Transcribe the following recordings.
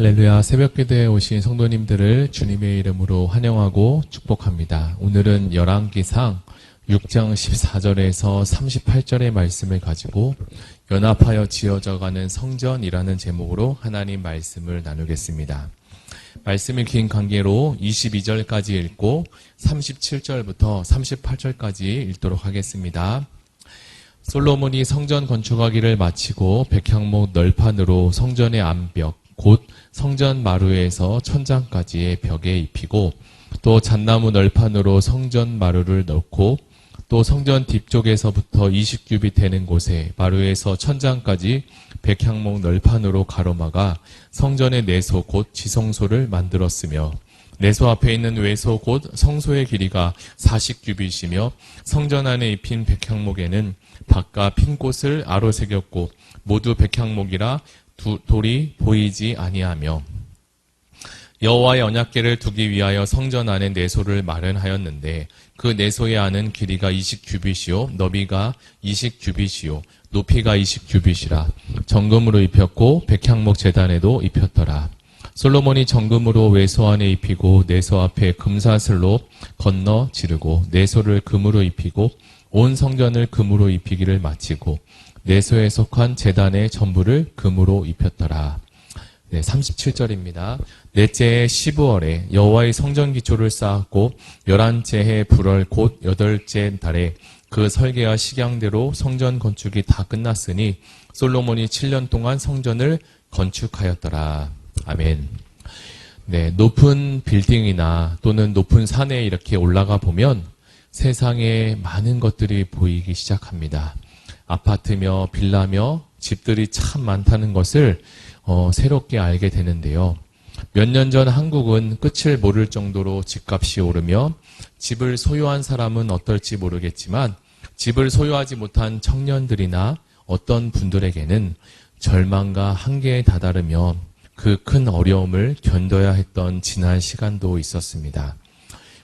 할렐루야. 새벽기도에 오신 성도님들을 주님의 이름으로 환영하고 축복합니다. 오늘은 열왕기상 6장 14절에서 38절의 말씀을 가지고 연합하여 지어져가는 성전이라는 제목으로 하나님 말씀을 나누겠습니다. 말씀이 긴 관계로 22절까지 읽고 37절부터 38절까지 읽도록 하겠습니다. 솔로몬이 성전 건축하기를 마치고 백향목 널판으로 성전의 암벽 곧 성전 마루에서 천장까지의 벽에 입히고 또 잣나무 널판으로 성전 마루를 넣고 또 성전 뒤쪽에서부터 20규빗 되는 곳에 마루에서 천장까지 백향목 널판으로 가로막아 성전의 내소 곧 지성소를 만들었으며 내소 앞에 있는 외소 곧 성소의 길이가 40규빗이며 성전 안에 입힌 백향목에는 밭과 핀 꽃을 아로 새겼고 모두 백향목이라 돌이 보이지 아니하며 여호와의 언약궤를 두기 위하여 성전 안에 내소를 마련하였는데 그 내소의 안은 길이가 20규빗이요 너비가 20규빗이요 높이가 20규빗이라 정금으로 입혔고 백향목 제단에도 입혔더라. 솔로몬이 정금으로 외소 안에 입히고 내소 앞에 금사슬로 건너 지르고 내소를 금으로 입히고 온 성전을 금으로 입히기를 마치고 내소에 속한 제단의 전부를 금으로 입혔더라. 37절입니다. 넷째 15월에 여호와의 성전 기초를 쌓았고 11째 해 불월 곧 8째 달에 그 설계와 식양대로 성전 건축이 다 끝났으니 솔로몬이 7년 동안 성전을 건축하였더라. 아멘. 높은 빌딩이나 또는 높은 산에 이렇게 올라가 보면 세상에 많은 것들이 보이기 시작합니다. 아파트며 빌라며 집들이 참 많다는 것을 새롭게 알게 되는데요. 몇 년 전 한국은 끝을 모를 정도로 집값이 오르며 집을 소유한 사람은 어떨지 모르겠지만 집을 소유하지 못한 청년들이나 어떤 분들에게는 절망과 한계에 다다르며 그 큰 어려움을 견뎌야 했던 지난 시간도 있었습니다.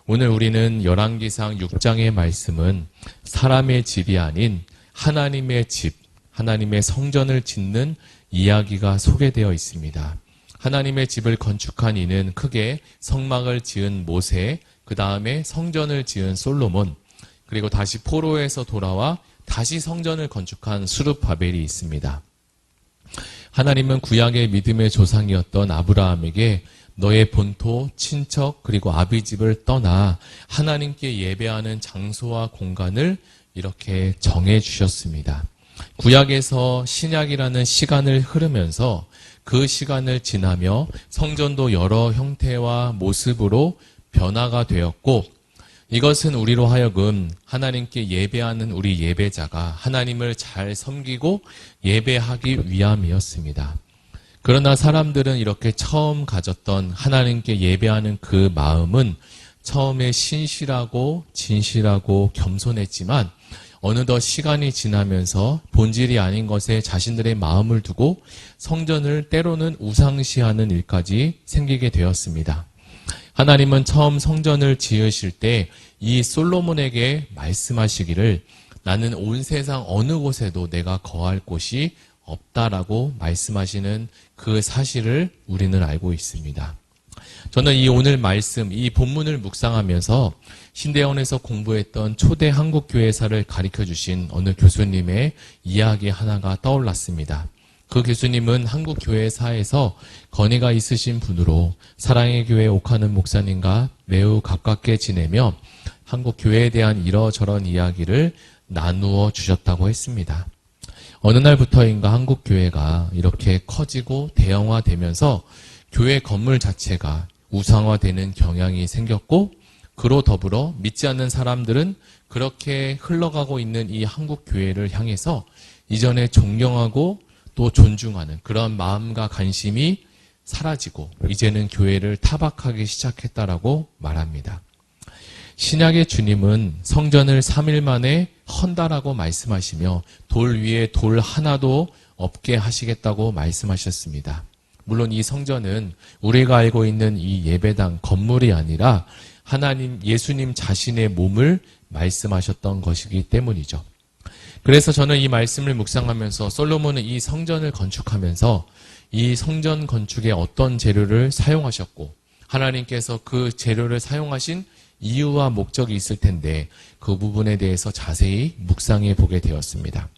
오늘 우리는 열왕기상 6장의 말씀은 사람의 집이 아닌 하나님의 집, 하나님의 성전을 짓는 이야기가 소개되어 있습니다. 하나님의 집을 건축한 이는 크게 성막을 지은 모세, 그 다음에 성전을 지은 솔로몬, 그리고 다시 포로에서 돌아와 다시 성전을 건축한 수룹바벨이 있습니다. 하나님은 구약의 믿음의 조상이었던 아브라함에게 너의 본토, 친척, 그리고 아비집을 떠나 하나님께 예배하는 장소와 공간을 이렇게 정해 주셨습니다. 구약에서 신약이라는 시간을 흐르면서 그 시간을 지나며 성전도 여러 형태와 모습으로 변화가 되었고 이것은 우리로 하여금 하나님께 예배하는 우리 예배자가 하나님을 잘 섬기고 예배하기 위함이었습니다. 그러나 사람들은 이렇게 처음 가졌던 하나님께 예배하는 그 마음은 처음에 신실하고 진실하고 겸손했지만 어느덧 시간이 지나면서 본질이 아닌 것에 자신들의 마음을 두고 성전을 때로는 우상시하는 일까지 생기게 되었습니다. 하나님은 처음 성전을 지으실 때 이 솔로몬에게 말씀하시기를 나는 온 세상 어느 곳에도 내가 거할 곳이 없다라고 말씀하시는 그 사실을 우리는 알고 있습니다. 저는 이 오늘 말씀, 이 본문을 묵상하면서 신대원에서 공부했던 초대 한국교회사를 가르쳐주신 어느 교수님의 이야기 하나가 떠올랐습니다. 그 교수님은 한국교회사에서 건의가 있으신 분으로 사랑의 교회 옥하는 목사님과 매우 가깝게 지내며 한국교회에 대한 이러저런 이야기를 나누어 주셨다고 했습니다. 어느 날부터인가 한국교회가 이렇게 커지고 대형화되면서 교회 건물 자체가 우상화되는 경향이 생겼고 그로 더불어 믿지 않는 사람들은 그렇게 흘러가고 있는 이 한국교회를 향해서 이전에 존경하고 또 존중하는 그런 마음과 관심이 사라지고 이제는 교회를 타박하기 시작했다라고 말합니다. 신약의 주님은 성전을 3일 만에 헌다라고 말씀하시며 돌 위에 돌 하나도 없게 하시겠다고 말씀하셨습니다. 물론 이 성전은 우리가 알고 있는 이 예배당 건물이 아니라 하나님 예수님 자신의 몸을 말씀하셨던 것이기 때문이죠. 그래서 저는 이 말씀을 묵상하면서 솔로몬은 이 성전을 건축하면서 이 성전 건축에 어떤 재료를 사용하셨고 하나님께서 그 재료를 사용하신 이유와 목적이 있을 텐데 그 부분에 대해서 자세히 묵상해 보게 되었습니다.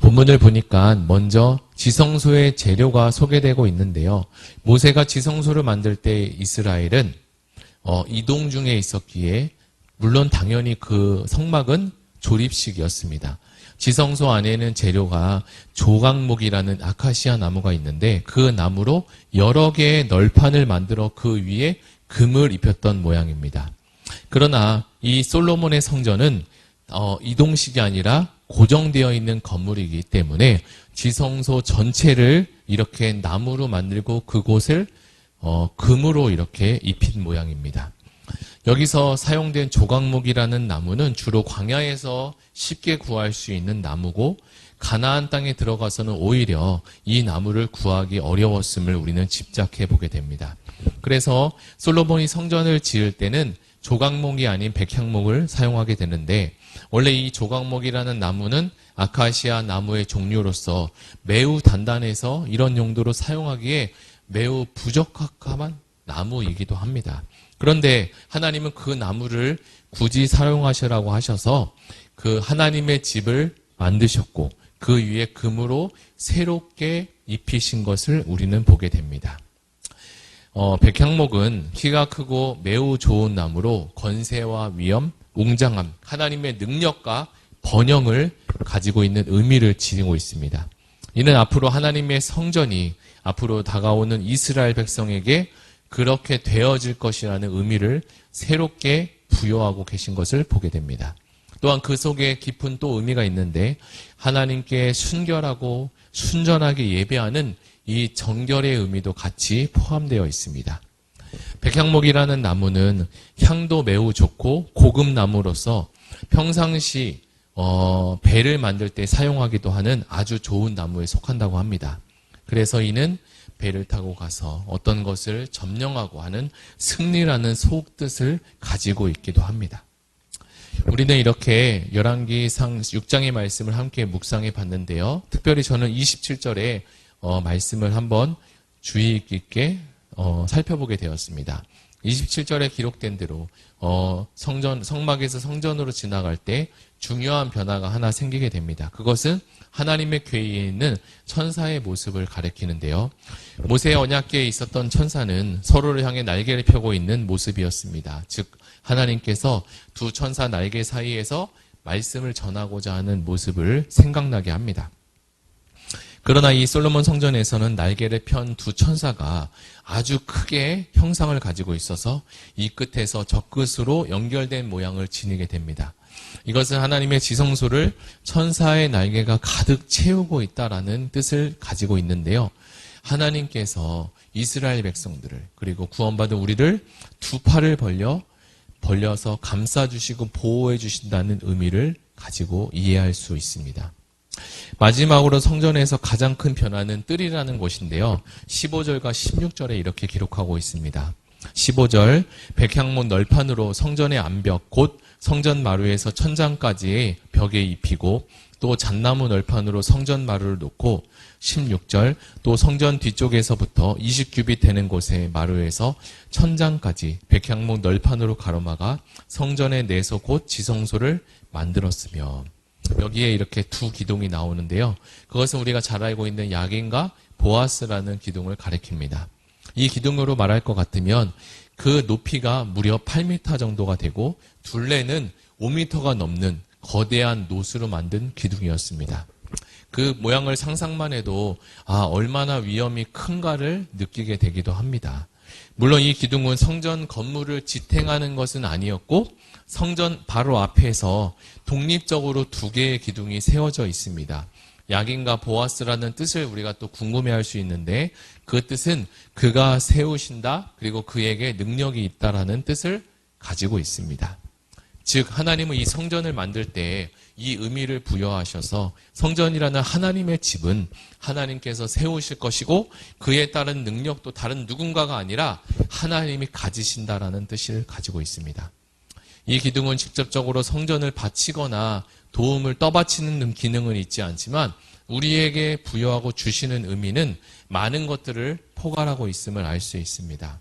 본문을 보니까 먼저 지성소의 재료가 소개되고 있는데요. 모세가 지성소를 만들 때 이스라엘은 이동 중에 있었기에 물론 당연히 그 성막은 조립식이었습니다. 지성소 안에는 재료가 조각목이라는 아카시아 나무가 있는데 그 나무로 여러 개의 널판을 만들어 그 위에 금을 입혔던 모양입니다. 그러나 이 솔로몬의 성전은 이동식이 아니라 고정되어 있는 건물이기 때문에 지성소 전체를 이렇게 나무로 만들고 그곳을 금으로 이렇게 입힌 모양입니다. 여기서 사용된 조각목이라는 나무는 주로 광야에서 쉽게 구할 수 있는 나무고 가나안 땅에 들어가서는 오히려 이 나무를 구하기 어려웠음을 우리는 짐작해 보게 됩니다. 그래서 솔로몬이 성전을 지을 때는 조각목이 아닌 백향목을 사용하게 되는데 원래 이 조각목이라는 나무는 아카시아 나무의 종류로서 매우 단단해서 이런 용도로 사용하기에 매우 부적합한 나무이기도 합니다. 그런데 하나님은 그 나무를 굳이 사용하시라고 하셔서 그 하나님의 집을 만드셨고 그 위에 금으로 새롭게 입히신 것을 우리는 보게 됩니다. 백향목은 키가 크고 매우 좋은 나무로 권세와 위엄, 웅장함, 하나님의 능력과 번영을 가지고 있는 의미를 지니고 있습니다. 이는 앞으로 하나님의 성전이 앞으로 다가오는 이스라엘 백성에게 그렇게 되어질 것이라는 의미를 새롭게 부여하고 계신 것을 보게 됩니다. 또한 그 속에 깊은 또 의미가 있는데 하나님께 순결하고 순전하게 예배하는 이 정결의 의미도 같이 포함되어 있습니다. 백향목이라는 나무는 향도 매우 좋고 고급 나무로서 평상시 배를 만들 때 사용하기도 하는 아주 좋은 나무에 속한다고 합니다. 그래서 이는 배를 타고 가서 어떤 것을 점령하고 하는 승리라는 속뜻을 가지고 있기도 합니다. 우리는 이렇게 열왕기상 6장의 말씀을 함께 묵상해 봤는데요. 특별히 저는 27절에 말씀을 한번 주의 깊게 살펴보게 되었습니다. 27절에 기록된 대로 성막에서 성전으로 지나갈 때 중요한 변화가 하나 생기게 됩니다. 그것은 하나님의 궤위에 있는 천사의 모습을 가리키는데요. 모세의 언약궤에 있었던 천사는 서로를 향해 날개를 펴고 있는 모습이었습니다. 즉 하나님께서 두 천사 날개 사이에서 말씀을 전하고자 하는 모습을 생각나게 합니다. 그러나 이 솔로몬 성전에서는 날개를 편 두 천사가 아주 크게 형상을 가지고 있어서 이 끝에서 저 끝으로 연결된 모양을 지니게 됩니다. 이것은 하나님의 지성소를 천사의 날개가 가득 채우고 있다라는 뜻을 가지고 있는데요. 하나님께서 이스라엘 백성들을 그리고 구원받은 우리를 두 팔을 벌려서 감싸주시고 보호해 주신다는 의미를 가지고 이해할 수 있습니다. 마지막으로 성전에서 가장 큰 변화는 뜰이라는 것인데요. 15절과 16절에 이렇게 기록하고 있습니다. 15절 백향목 널판으로 성전의 암벽 곧 성전 마루에서 천장까지의 벽에 입히고 또 잣나무 널판으로 성전 마루를 놓고 16절 또 성전 뒤쪽에서부터 20규빗 되는 곳의 마루에서 천장까지 백향목 널판으로 가로막아 성전의 내소 곧 지성소를 만들었으며 여기에 이렇게 두 기둥이 나오는데요. 그것은 우리가 잘 알고 있는 야긴과 보아스라는 기둥을 가리킵니다. 이 기둥으로 말할 것 같으면 그 높이가 무려 8m 정도가 되고 둘레는 5m가 넘는 거대한 노수로 만든 기둥이었습니다. 그 모양을 상상만 해도 얼마나 위험이 큰가를 느끼게 되기도 합니다. 물론 이 기둥은 성전 건물을 지탱하는 것은 아니었고 성전 바로 앞에서 독립적으로 두 개의 기둥이 세워져 있습니다. 야긴과 보아스라는 뜻을 우리가 또 궁금해할 수 있는데 그 뜻은 그가 세우신다 그리고 그에게 능력이 있다라는 뜻을 가지고 있습니다. 즉 하나님은 이 성전을 만들 때 이 의미를 부여하셔서 성전이라는 하나님의 집은 하나님께서 세우실 것이고 그에 따른 능력도 다른 누군가가 아니라 하나님이 가지신다라는 뜻을 가지고 있습니다. 이 기둥은 직접적으로 성전을 바치거나 도움을 떠받치는 기능은 있지 않지만 우리에게 부여하고 주시는 의미는 많은 것들을 포괄하고 있음을 알 수 있습니다.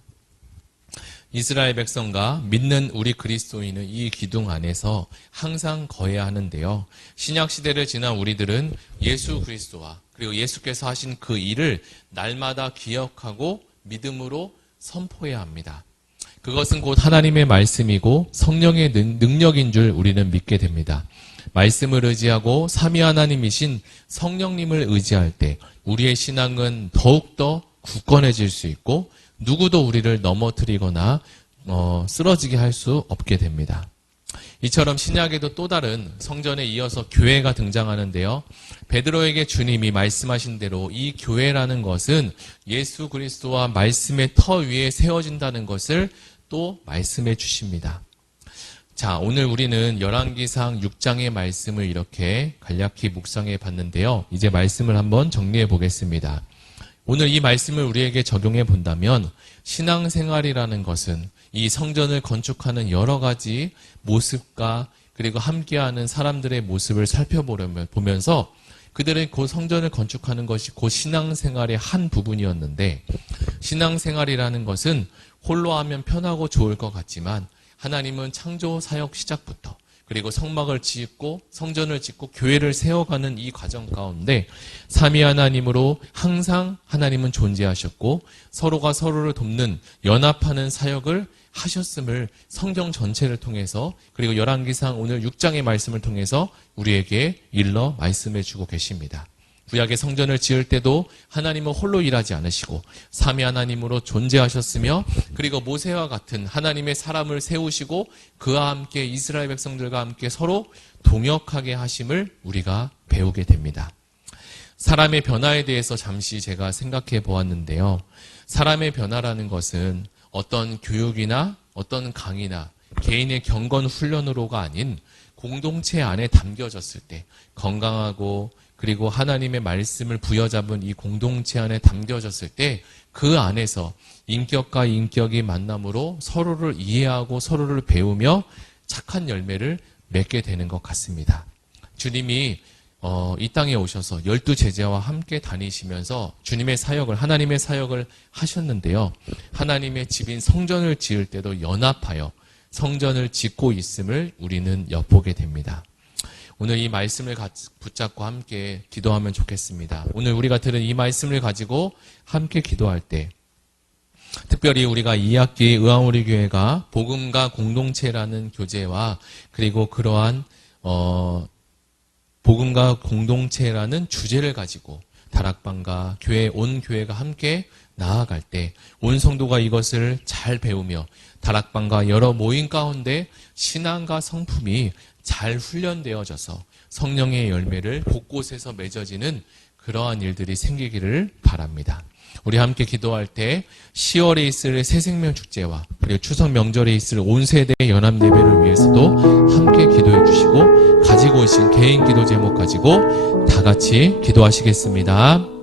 이스라엘 백성과 믿는 우리 그리스도인은 이 기둥 안에서 항상 거해야 하는데요. 신약 시대를 지난 우리들은 예수 그리스도와 그리고 예수께서 하신 그 일을 날마다 기억하고 믿음으로 선포해야 합니다. 그것은 곧 하나님의 말씀이고 성령의 능력인 줄 우리는 믿게 됩니다. 말씀을 의지하고 삼위 하나님이신 성령님을 의지할 때 우리의 신앙은 더욱더 굳건해질 수 있고 누구도 우리를 넘어뜨리거나 쓰러지게 할 수 없게 됩니다. 이처럼 신약에도 또 다른 성전에 이어서 교회가 등장하는데요. 베드로에게 주님이 말씀하신 대로 이 교회라는 것은 예수 그리스도와 말씀의 터 위에 세워진다는 것을 또 말씀해 주십니다. 자, 오늘 우리는 열왕기상 6장의 말씀을 이렇게 간략히 묵상해 봤는데요. 이제 말씀을 한번 정리해 보겠습니다. 오늘 이 말씀을 우리에게 적용해 본다면 신앙생활이라는 것은 이 성전을 건축하는 여러 가지 모습과 그리고 함께하는 사람들의 모습을 살펴보면서 그들은 그 성전을 건축하는 것이 그 신앙생활의 한 부분이었는데 신앙생활이라는 것은 홀로 하면 편하고 좋을 것 같지만 하나님은 창조 사역 시작부터 그리고 성막을 짓고 성전을 짓고 교회를 세워가는 이 과정 가운데 삼위 하나님으로 항상 하나님은 존재하셨고 서로가 서로를 돕는 연합하는 사역을 하셨음을 성경 전체를 통해서 그리고 열왕기상 오늘 6장의 말씀을 통해서 우리에게 일러 말씀해 주고 계십니다. 구약의 성전을 지을 때도 하나님은 홀로 일하지 않으시고 삼위 하나님으로 존재하셨으며 그리고 모세와 같은 하나님의 사람을 세우시고 그와 함께 이스라엘 백성들과 함께 서로 동역하게 하심을 우리가 배우게 됩니다. 사람의 변화에 대해서 잠시 제가 생각해 보았는데요. 사람의 변화라는 것은 어떤 교육이나 어떤 강의나 개인의 경건 훈련으로가 아닌 공동체 안에 담겨졌을 때 건강하고 그리고 하나님의 말씀을 부여잡은 이 공동체 안에 담겨졌을 때 그 안에서 인격과 인격이 만남으로 서로를 이해하고 서로를 배우며 착한 열매를 맺게 되는 것 같습니다. 주님이 이 땅에 오셔서 12제자와 함께 다니시면서 주님의 사역을 하나님의 사역을 하셨는데요. 하나님의 집인 성전을 지을 때도 연합하여 성전을 짓고 있음을 우리는 엿보게 됩니다. 오늘 이 말씀을 붙잡고 함께 기도하면 좋겠습니다. 오늘 우리가 들은 이 말씀을 가지고 함께 기도할 때 특별히 우리가 2학기 의왕우리교회가 복음과 공동체라는 교재와 그리고 그러한 복음과 공동체라는 주제를 가지고 다락방과 교회 온 교회가 함께 나아갈 때 온 성도가 이것을 잘 배우며 다락방과 여러 모임 가운데 신앙과 성품이 잘 훈련되어져서 성령의 열매를 곳곳에서 맺어지는 그러한 일들이 생기기를 바랍니다. 우리 함께 기도할 때 10월에 있을 새생명축제와 그리고 추석 명절에 있을 온 세대 연합 예배를 위해서도 함께 기도해 주시고 가지고 오신 개인 기도 제목 가지고 다 같이 기도하시겠습니다.